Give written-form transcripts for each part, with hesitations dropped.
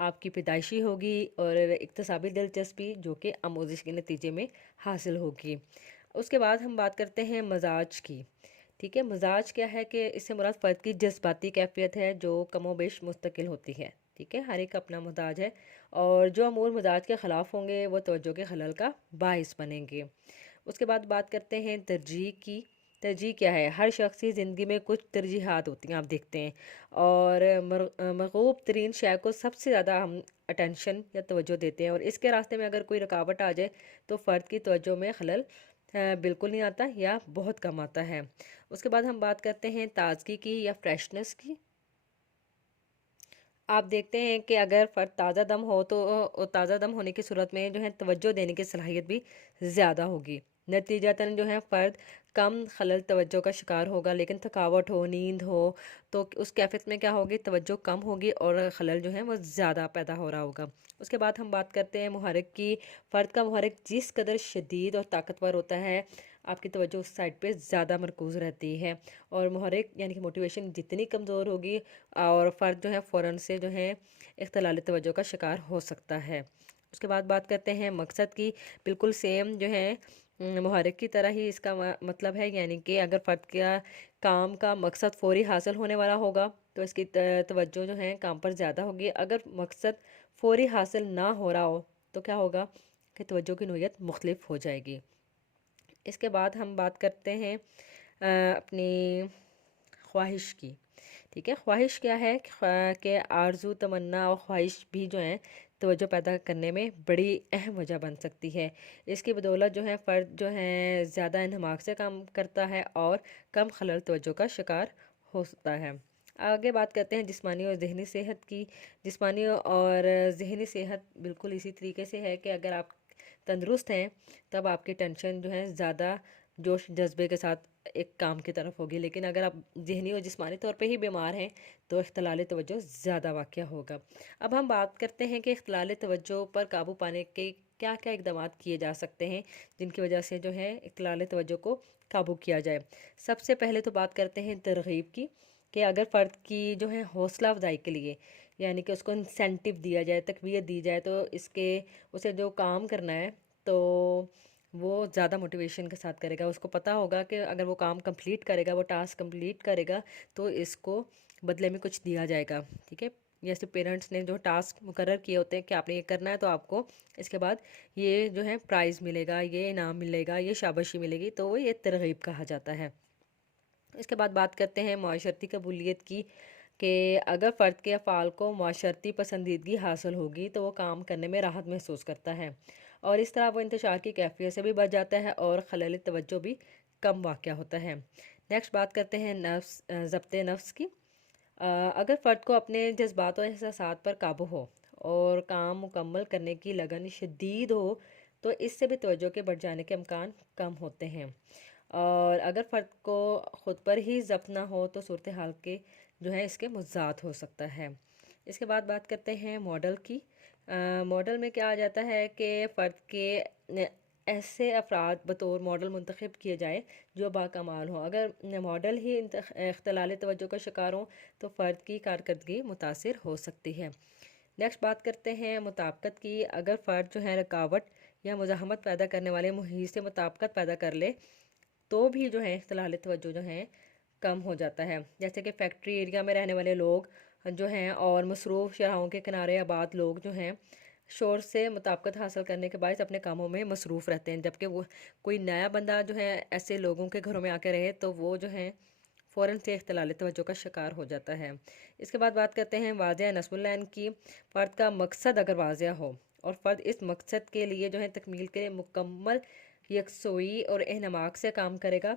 آپ کی پیدائشی ہوگی اور اکتسابی دلچسپی جو کہ آموزش کے نتیجے میں حاصل ہوگی۔ اس کے بعد ہم بات کرتے ہیں مزاج کی، ٹھیک ہے۔ مزاج کیا ہے کہ اس سے مراد فرد کی جذباتی کیفیت ہے جو کم و بیش مستقل ہوتی ہے، ٹھیک ہے۔ ہر ایک اپنا مزاج ہے، اور جو امور مزاج کے خلاف ہوں گے وہ توجہ کے خلل کا باعث بنیں گے۔ اس کے بعد بات کرتے ہیں ترجیح کی۔ ترجیح کیا ہے؟ ہر شخص کی زندگی میں کچھ ترجیحات ہوتی ہیں، آپ دیکھتے ہیں، اور مرغوب ترین شے کو سب سے زیادہ ہم اٹینشن یا توجہ دیتے ہیں، اور اس کے راستے میں اگر کوئی رکاوٹ آ جائے تو فرد کی توجہ میں خلل بالکل نہیں آتا یا بہت کم آتا ہے۔ اس کے بعد ہم بات کرتے ہیں تازگی کی یا فریشنس کی۔ آپ دیکھتے ہیں کہ اگر فرد تازہ دم ہو تو تازہ دم ہونے کی صورت میں جو ہے توجہ دینے کی صلاحیت بھی زیادہ ہوگی۔ نتیجتاً جو ہے فرد کم خلل توجہ کا شکار ہوگا، لیکن تھکاوٹ ہو، نیند ہو تو اس کیفیت میں کیا ہوگی؟ توجہ کم ہوگی اور خلل جو ہے وہ زیادہ پیدا ہو رہا ہوگا۔ اس کے بعد ہم بات کرتے ہیں محرک کی۔ فرد کا محرک جس قدر شدید اور طاقتور ہوتا ہے، آپ کی توجہ اس سائڈ پہ زیادہ مرکوز رہتی ہے، اور محرک یعنی کہ موٹیویشن جتنی کمزور ہوگی اور فرد جو ہے فوراً سے جو ہے اختلال توجہ کا شکار ہو سکتا ہے۔ اس کے بعد بات کرتے ہیں مقصد کی۔ بالکل سیم جو ہے محرک کی طرح ہی اس کا مطلب ہے، یعنی کہ اگر فرد کا کام کا مقصد فوری حاصل ہونے والا ہوگا تو اس کی توجہ جو ہے کام پر زیادہ ہوگی۔ اگر مقصد فوری حاصل نہ ہو رہا ہو تو کیا ہوگا کہ توجہ کی نوعیت مختلف ہو جائے گی۔ اس کے بعد ہم بات کرتے ہیں اپنی خواہش کی، ٹھیک ہے۔ خواہش کیا ہے کہ آرزو، تمنا اور خواہش بھی جو ہیں توجہ پیدا کرنے میں بڑی اہم وجہ بن سکتی ہے۔ اس کی بدولت جو ہے فرد جو ہے زیادہ انہماک سے کام کرتا ہے اور کم خلل توجہ کا شکار ہو سکتا ہے۔ آگے بات کرتے ہیں جسمانی اور ذہنی صحت کی۔ جسمانی اور ذہنی صحت بالکل اسی طریقے سے ہے کہ اگر آپ تندرست ہیں تب آپ کی ٹینشن جو ہے زیادہ جوش جذبے کے ساتھ ایک کام کی طرف ہوگی، لیکن اگر آپ ذہنی اور جسمانی طور پہ ہی بیمار ہیں تو اختلال توجہ زیادہ واقع ہوگا۔ اب ہم بات کرتے ہیں کہ اختلال توجہ پر قابو پانے کے کیا کیا اقدامات کیے جا سکتے ہیں جن کی وجہ سے جو ہے اختلال توجہ کو قابو کیا جائے۔ سب سے پہلے تو بات کرتے ہیں ترغیب کی، کہ اگر فرد کی جو ہے حوصلہ افزائی کے لیے، یعنی کہ اس کو انسینٹیو دیا جائے، تقویت دی جائے، تو اسے جو کام کرنا ہے تو وہ زیادہ موٹیویشن کے ساتھ کرے گا۔ اس کو پتہ ہوگا کہ اگر وہ کام کمپلیٹ کرے گا، وہ ٹاسک کمپلیٹ کرے گا تو اس کو بدلے میں کچھ دیا جائے گا، ٹھیک ہے۔ جیسے پیرنٹس نے جو ٹاسک مقرر کیے ہوتے ہیں کہ آپ نے یہ کرنا ہے تو آپ کو اس کے بعد یہ جو ہے پرائز ملے گا، یہ انعام ملے گا، یہ شاباشی ملے گی، تو وہ یہ ترغیب کہا جاتا ہے۔ اس کے بعد بات کرتے ہیں معاشرتی قبولیت کی، کہ اگر فرد کے افعال کو معاشرتی پسندیدگی حاصل ہوگی تو وہ کام کرنے میں راحت محسوس کرتا ہے، اور اس طرح وہ انتشار کی کیفیت سے بھی بچ جاتا ہے اور خلل توجہ بھی کم واقع ہوتا ہے۔ نیکسٹ بات کرتے ہیں ضبط نفس کی۔ اگر فرد کو اپنے جذبات و احساسات پر قابو ہو اور کام مکمل کرنے کی لگن شدید ہو تو اس سے بھی توجہ کے بڑھ جانے کے امکان کم ہوتے ہیں، اور اگر فرد کو خود پر ہی ضبط نہ ہو تو صورتحال کے جو ہے اس کے مضاد ہو سکتا ہے۔ اس کے بعد بات کرتے ہیں ماڈل کی۔ ماڈل میں کیا آ جاتا ہے کہ فرد کے ایسے افراد بطور ماڈل منتخب کیے جائے جو باکمال ہوں۔ اگر ماڈل ہی اختلال توجہ کا شکار ہوں تو فرد کی کارکردگی متاثر ہو سکتی ہے۔ نیکسٹ بات کرتے ہیں مطابقت کی۔ اگر فرد جو ہے رکاوٹ یا مزاحمت پیدا کرنے والے محیط سے مطابقت پیدا کر لے تو بھی جو ہے اختلال توجہ جو ہے کم ہو جاتا ہے، جیسے کہ فیکٹری ایریا میں رہنے والے لوگ جو ہیں اور مصروف شاہراہوں کے کنارے آباد لوگ جو ہیں شور سے مطابقت حاصل کرنے کے باعث اپنے کاموں میں مصروف رہتے ہیں، جبکہ وہ کوئی نیا بندہ جو ہے ایسے لوگوں کے گھروں میں آ کے رہے تو وہ جو ہے فوراً سے اختلال توجہ کا شکار ہو جاتا ہے۔ اس کے بعد بات کرتے ہیں واضح نصب العین کی۔ فرد کا مقصد اگر واضح ہو اور فرد اس مقصد کے لیے جو ہے تکمیل کے مکمل یکسوئی اور انہماک سے کام کرے گا،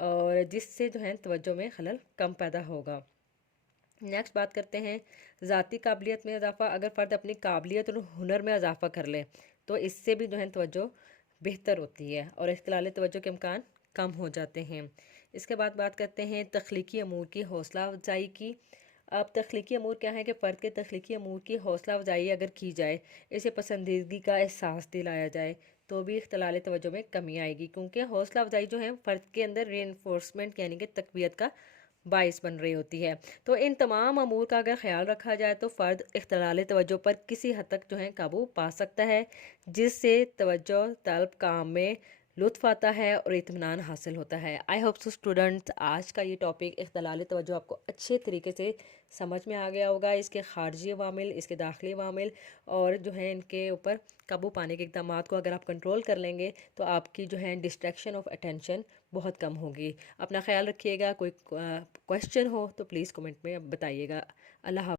اور جس سے جو ہے توجہ میں خلل کم پیدا ہوگا۔ نیکسٹ بات کرتے ہیں ذاتی قابلیت میں اضافہ۔ اگر فرد اپنی قابلیت اور ہنر میں اضافہ کر لے تو اس سے بھی جو ہے توجہ بہتر ہوتی ہے اور اختلال توجہ کے امکان کم ہو جاتے ہیں۔ اس کے بعد بات کرتے ہیں تخلیقی امور کی حوصلہ افزائی کی۔ اب تخلیقی امور کیا ہے کہ فرد کے تخلیقی امور کی حوصلہ افزائی اگر کی جائے، اسے پسندیدگی کا احساس دلایا جائے تو بھی اختلال توجہ میں کمی آئے گی، کیونکہ حوصلہ افزائی جو ہے فرد کے اندر ری انفورسمنٹ یعنی کہ تقویت کا باعث بن رہی ہوتی ہے۔ تو ان تمام امور کا اگر خیال رکھا جائے تو فرد اختلال توجہ پر کسی حد تک جو ہے قابو پا سکتا ہے، جس سے توجہ طلب کام میں لطف آتا ہے اور اطمینان حاصل ہوتا ہے۔ آئی ہوپ سو اسٹوڈنٹ آج کا یہ ٹاپک اختلال توجہ آپ کو اچھے طریقے سے سمجھ میں آ گیا ہوگا، اس کے خارجی عوامل، اس کے داخلی عوامل اور جو ہے ان کے اوپر قابو پانے کے اقدامات کو اگر آپ کنٹرول کر لیں گے تو آپ کی جو ہے ڈسٹریکشن آف اٹینشن بہت کم ہوگی۔ اپنا خیال رکھیے گا، کوئی کویشچن ہو تو پلیز کومنٹ میں بتائیے گا۔ اللہ حافظ۔